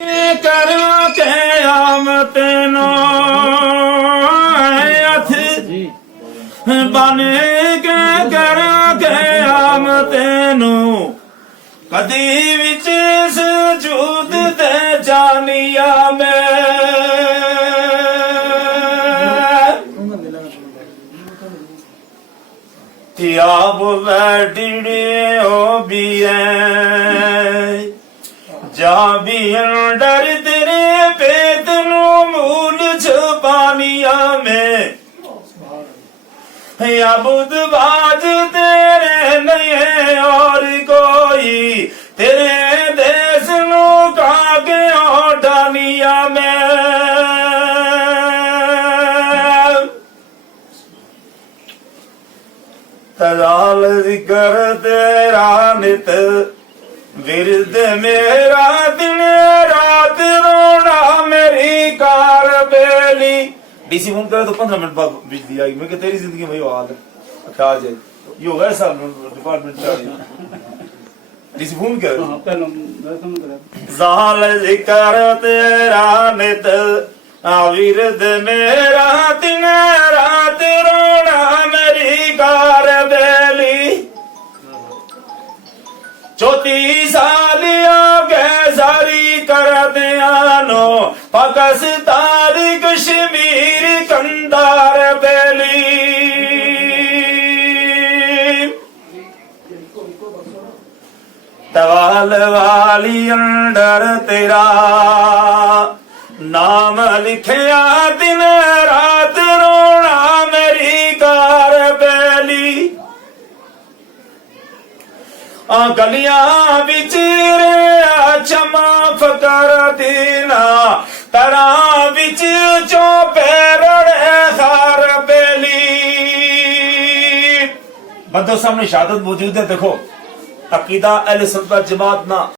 करो क़यामत नो हथ बन के करो क़यामत नो कदी विच सुजूद ते जानिया में तियाब बैठिड़े हो भी है जा भी डर तेरे पेट नु मूल छुपानिया में या बुधबाज तेरे नहीं और कोई तेरे देश नु कागे डानिया में तजाल जिक्र तेरा नित विरद मेरा दिन रात रोना मेरी कार बेली डीसी फोन करे तो 15 मिनट बाद बिजली आएगी। मैं तेरी जिंदगी में यो हाल है क्या जाए ये होगा ऐसा डिपार्टमेंट डीसी फोन करे जाल जिक्र तेरा नित विरद मेरा दिन रात रोना मेरी कार बेली 34 सालिया के सारी कर दियानो पकस तारी कश्मीर कंदार बेली तवाल वाली अंडर तेरा नाम लिखया दिन रात रोना मेरी कार बेली गलियां बिच चमा फकर दीना तरा बिच चौपेर खार बेली बंदो सामने शहादत मौजूद है। देखो अकीदा अहले सुन्नत जमात ना